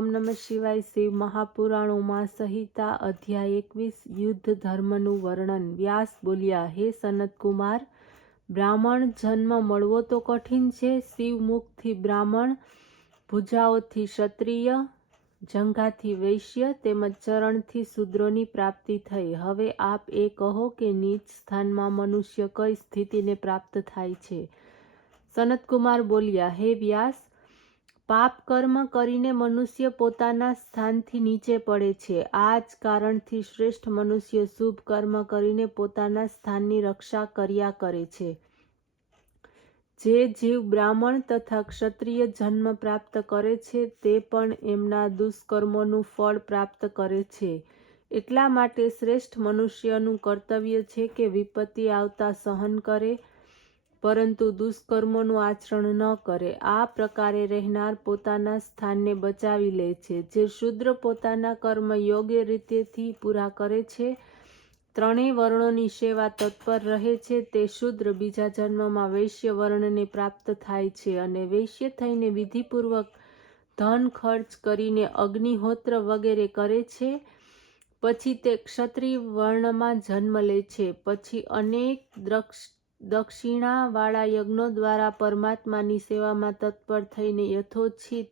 ઓમ નમઃ શિવાય. શિવ મહાપુરાણોમાં સંહિતા અધ્યાય 21 યુદ્ધ ધર્મનું વર્ણન. વ્યાસ બોલ્યા, હે સનતકુમાર, બ્રાહ્મણ જન્મ મળવો તો કઠિન છે. શિવ મુખથી બ્રાહ્મણ, ભુજાઓથી ક્ષત્રિય, જંઘાથી વૈશ્ય તેમજ ચરણથી શૂદ્રોની પ્રાપ્તિ થઈ. હવે આપ એ કહો કે નીચ સ્થાનમાં મનુષ્ય કઈ સ્થિતિને પ્રાપ્ત થાય છે? સનતકુમાર બોલ્યા, હે વ્યાસ, પાપ કર્મ કરીને મનુષ્ય પોતાના સ્થાનથી નીચે પડે છે. આ જ કારણથી શ્રેષ્ઠ મનુષ્ય શુભ કર્મ કરીને પોતાના સ્થાનની રક્ષા કર્યા કરે છે. જે જીવ બ્રાહ્મણ તથા ક્ષત્રિય જન્મ પ્રાપ્ત કરે છે તે પણ એમના દુષ્કર્મોનું ફળ પ્રાપ્ત કરે છે. એટલા માટે શ્રેષ્ઠ મનુષ્યનું કર્તવ્ય છે કે વિપત્તિ આવતા સહન કરે, પરંતુ દુષ્કર્મોનું આચરણ ન કરે. આ પ્રકારે રહેનાર પોતાના સ્થાનને બચાવી લે છે. જે શૂદ્ર પોતાના કર્મ યોગ્ય રીતેથી પૂરા કરે છે, ત્રણેય વર્ણોની સેવા તત્પર રહે છે, તે શૂદ્ર બીજા જન્મમાં વૈશ્ય વર્ણને પ્રાપ્ત થાય છે અને વૈશ્ય થઈને વિધિપૂર્વક ધન ખર્ચ કરીને અગ્નિહોત્ર વગેરે કરે છે. પછી તે ક્ષત્રિય વર્ણમાં જન્મ લે છે. પછી અનેક દક્ષિણાવાળા યજ્ઞો દ્વારા પરમાત્માની સેવામાં તત્પર થઈને યથોચિત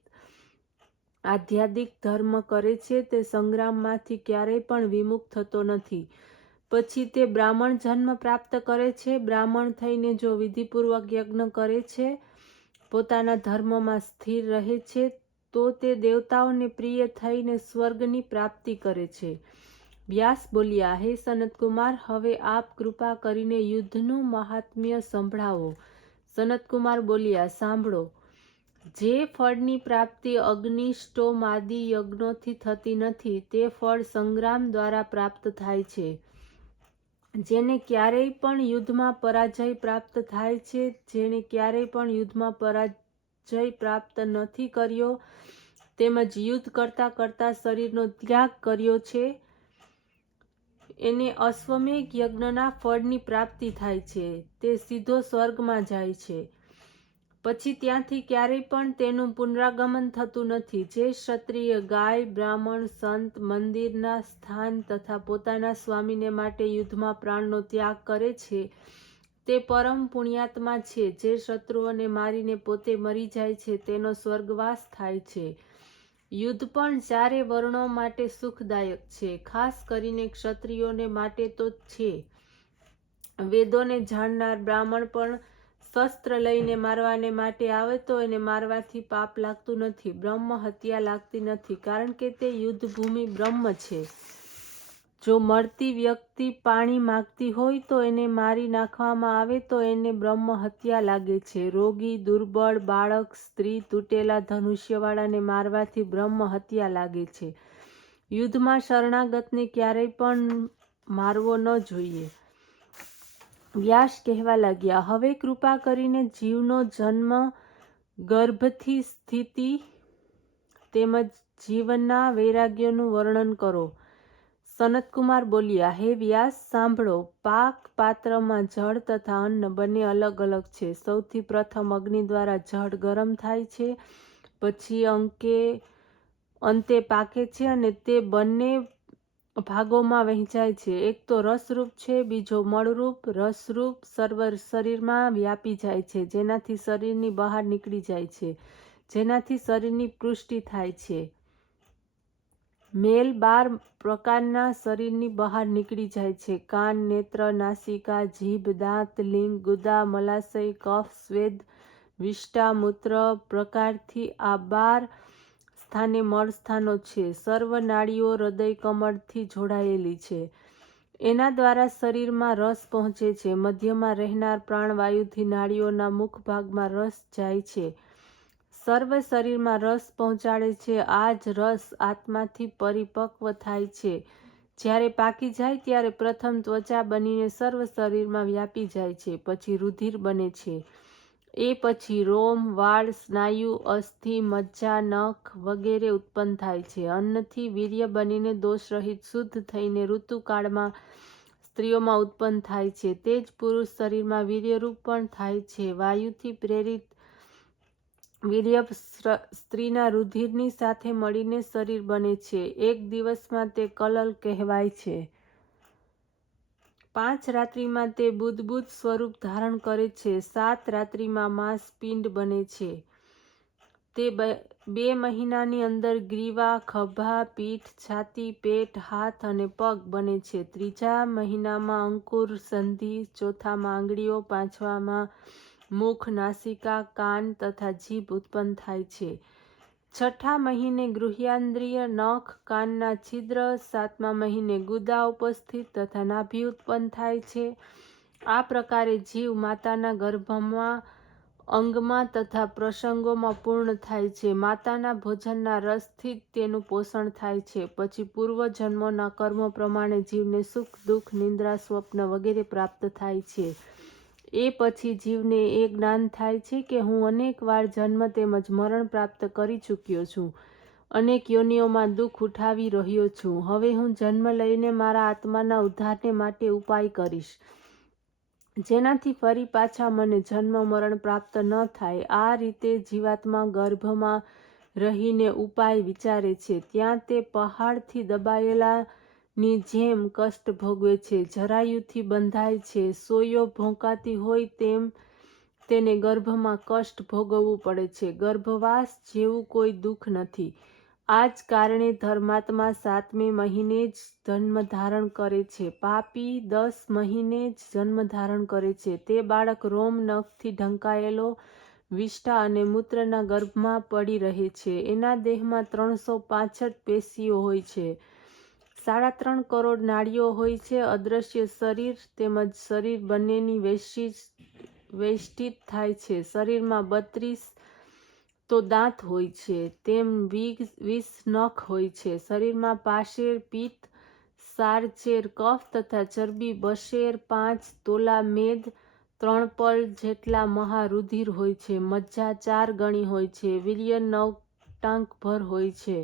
આધ્યાત્મિક ધર્મ કરે છે. તે સંગ્રામમાંથી ક્યારેય પણ વિમુખ થતો નથી. પછી તે બ્રાહ્મણ જન્મ પ્રાપ્ત કરે છે. બ્રાહ્મણ થઈને જો વિધિપૂર્વક યજ્ઞ કરે છે, પોતાના ધર્મમાં સ્થિર રહે છે, તો તે દેવતાઓને પ્રિય થઈને સ્વર્ગની પ્રાપ્તિ કરે છે. વ્યાસ બોલ્યા, હે સનતકુમાર, હવે આપ કૃપા કરીને યુદ્ધનું મહાત્મ્ય સંભળાવો. સનતકુમાર બોલ્યા, સાંભળો. જે ફળની પ્રાપ્તિ અગ્નિષ્ટોમાદિ યજ્ઞોથી થતી નથી, તે ફળ સંગ્રામ દ્વારા પ્રાપ્ત થાય છે. જેને ક્યારેય પણ યુદ્ધમાં પરાજય પ્રાપ્ત થાય છે, જેને ક્યારેય પણ યુદ્ધમાં પરાજય પ્રાપ્ત નથી કર્યો, તેમજ યુદ્ધ કરતા કરતા શરીરનો ત્યાગ કર્યો છે, એને અશ્વમેઘ યજ્ઞના ફળની પ્રાપ્તિ થાય છે. તે સીધો સ્વર્ગમાં જાય છે. પછી ત્યાંથી ક્યારેય પણ તેનું પુનરાગમન થતું નથી. જે ક્ષત્રિય, ગાય, બ્રાહ્મણ, સંત, મંદિરના સ્થાન તથા પોતાના સ્વામીને માટે યુદ્ધમાં પ્રાણનો ત્યાગ કરે છે, તે પરમ પુણ્યાત્મા છે. જે શત્રુઓને મારીને પોતે મરી જાય છે, તેનો સ્વર્ગવાસ થાય છે. યુદ્ધ પણ ચારે વર્ણો માટે સુખદાયક છે, ખાસ કરીને ક્ષત્રિયોને માટે તો છે. વેદોને જાણનાર બ્રાહ્મણ પણ શસ્ત્ર લઈને મારવાને માટે આવે તો એને મારવાથી પાપ લાગતું નથી, બ્રહ્મ હત્યા લાગતી નથી, કારણ કે તે યુદ્ધભૂમિ બ્રહ્મ છે. જો મળતી વ્યક્તિ પાણી માંગતી હોય તો એને મારી નાખવામાં આવે તો એને બ્રહ્મ હત્યા લાગે છે. રોગી, દુર્બળ, બાળક, સ્ત્રી, તૂટેલા ધનુષ્યવાળાને મારવાથી બ્રહ્મ હત્યા લાગે છે. યુદ્ધમાં શરણાગતને ક્યારેય પણ મારવો ન જોઈએ. વ્યાસ કહેવા લાગ્યા, હવે કૃપા કરીને જીવનો જન્મ, ગર્ભથી સ્થિતિ તેમજ જીવનના વૈરાગ્યનું વર્ણન કરો. સનતકુમાર બોલ્યા, હે વ્યાસ, સાંભળો. પાક પાત્રમાં જળ તથા અન્ન બંને અલગ અલગ છે. સૌથી પ્રથમ અગ્નિ દ્વારા જળ ગરમ થાય છે, પછી અંતે પાકે છે અને તે બંને ભાગોમાં વહેંચાય છે. એક તો રસરૂપ છે, બીજો મળરૂપ. રસરૂપ સર્વ શરીરમાં વ્યાપી જાય છે, જેનાથી શરીરની બહાર નીકળી જાય છે, જેનાથી શરીરની પુષ્ટિ થાય છે. મેલ 12 પ્રકારના શરીરની બહાર નીકળી જાય છે. કાન, નેત્ર, નાસિકા, જીભ, દાંત, લિંગ, ગુદા, મલાશય, કફ, સ્વેદ, વિષ્ટા, મૂત્ર પ્રકારથી આ 12 સ્થાને મળસ્થાનો છે. સર્વ નાડીઓ હૃદય કમળથી જોડાયેલી છે. એના દ્વારા શરીરમાં રસ પહોંચે છે. મધ્યમાં રહેનાર પ્રાણવાયુથી નાડીઓના મુખ ભાગમાં રસ જાય છે. સર્વ શરીરમાં રસ પહોંચાડે છે. આ જ રસ આત્માથી પરિપક્વ થાય છે. જ્યારે પાકી જાય ત્યારે પ્રથમ ત્વચા બનીને સર્વ શરીરમાં વ્યાપી જાય છે. પછી રુધિર બને છે. એ પછી રોમ, વાળ, સ્નાયુ, અસ્થિ, મજ્જા, નખ વગેરે ઉત્પન્ન થાય છે. અન્નથી વીર્ય બનીને દોષરહિત શુદ્ધ થઈને ઋતુકાળમાં સ્ત્રીઓમાં ઉત્પન્ન થાય છે. તે જ પુરુષ શરીરમાં વીર્યરૂપ પણ થાય છે. વાયુથી પ્રેરિત વીર્ય સ્ત્રીના રુધિરની સાથે મળીને શરીર બને છે. એક દિવસમાં તે કલલ કહેવાય છે. 5 રાત્રિમાં તે બુદ્બુદ સ્વરૂપ ધારણ કરે છે. 7 રાત્રિમાં માંસ પિંડ બને છે. તે 2 મહિનાની અંદર ગ્રીવા, ખભા, પીઠ, છાતી, પેટ, હાથ અને પગ બને છે. 3જા મહિનામાં અંકુર, સંધિ, 4થામાં આંગળીઓ, 5મામાં મુખ, નાસિકા, કાન તથા જીભ ઉત્પન્ન થાય છે. 6ઠા મહિને ગૃહ્યાન્દ્રિય, નખ, કાનના છિદ્ર, 7મા મહિને ગુદા ઉપસ્થિત તથા નાભી ઉત્પન્ન થાય છે. આ પ્રકારે જીવ માતાના ગર્ભમાં, અંગમાં તથા પ્રસંગોમાં પૂર્ણ થાય છે. માતાના ભોજનના રસથી જ તેનું પોષણ થાય છે. પછી પૂર્વજન્મોના કર્મ પ્રમાણે જીવને સુખ, દુઃખ, નિંદ્રા, સ્વપ્ન વગેરે પ્રાપ્ત થાય છે. એ પછી જીવને એ જ્ઞાન થાય છે કે હું અનેક વાર જન્મ તેમજ મરણ પ્રાપ્ત કરી ચૂક્યો છું. અનેક યોનિઓમાં દુઃખ ઉઠાવી રહ્યો છું. હવે હું જન્મ લઈને મારા આત્માના ઉદ્ધારને માટે ઉપાય કરીશ, જેનાથી ફરી પાછા મને જન્મ મરણ પ્રાપ્ત ન થાય. આ રીતે જીવાત્મા ગર્ભમાં રહીને ઉપાય વિચારે છે. ત્યાં તે પહાડથી દબાયેલા ની જેમ કષ્ટ ભોગવે છે. જરાયુથી બંધાય છે. સોયો ભોંકાતી હોય તેમ તેને ગર્ભમાં કષ્ટ ભોગવવું પડે છે. ગર્ભવાસ જેવું કોઈ દુઃખ નથી. આ જ કારણે ધર્માત્મા 7મે મહિને જ જન્મ ધારણ કરે છે. પાપી 10 મહિને જ જન્મ ધારણ કરે છે. તે બાળક રોમ નખથી ઢંકાયેલો, વિષ્ઠા અને મૂત્રના ગર્ભમાં પડી રહે છે. એના દેહમાં 365 પેશીઓ હોય છે. 3.5 કરોડ નાડીઓ હોય છે. અદ્રશ્ય શરીર તેમજ શરીર બંનેની વેષ્ટિત થાય છે. શરીરમાં 32 તો દાંત હોય છે, તેમ 20 નખ હોય છે. શરીરમાં પાશેર, પિત્ત, સારચેર, કફ તથા ચરબી, બશેર, 5 તોલા મેદ, 3 પલ જેટલા મહારુધિર હોય છે. મજ્જા 4 ગણી હોય છે. વીર્ય 9 ટાંકભર હોય છે,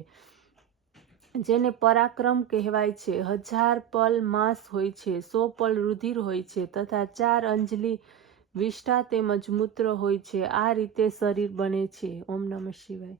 જેને પરાક્રમ કહેવાય છે. 1000 પલ માંસ હોય છે. 100 પલ રુધિર હોય છે તથા 4 અંજલિ વિષ્ઠા તેમજ મૂત્ર હોય છે. આ રીતે શરીર બને છે. ઓમ નમઃ શિવાય.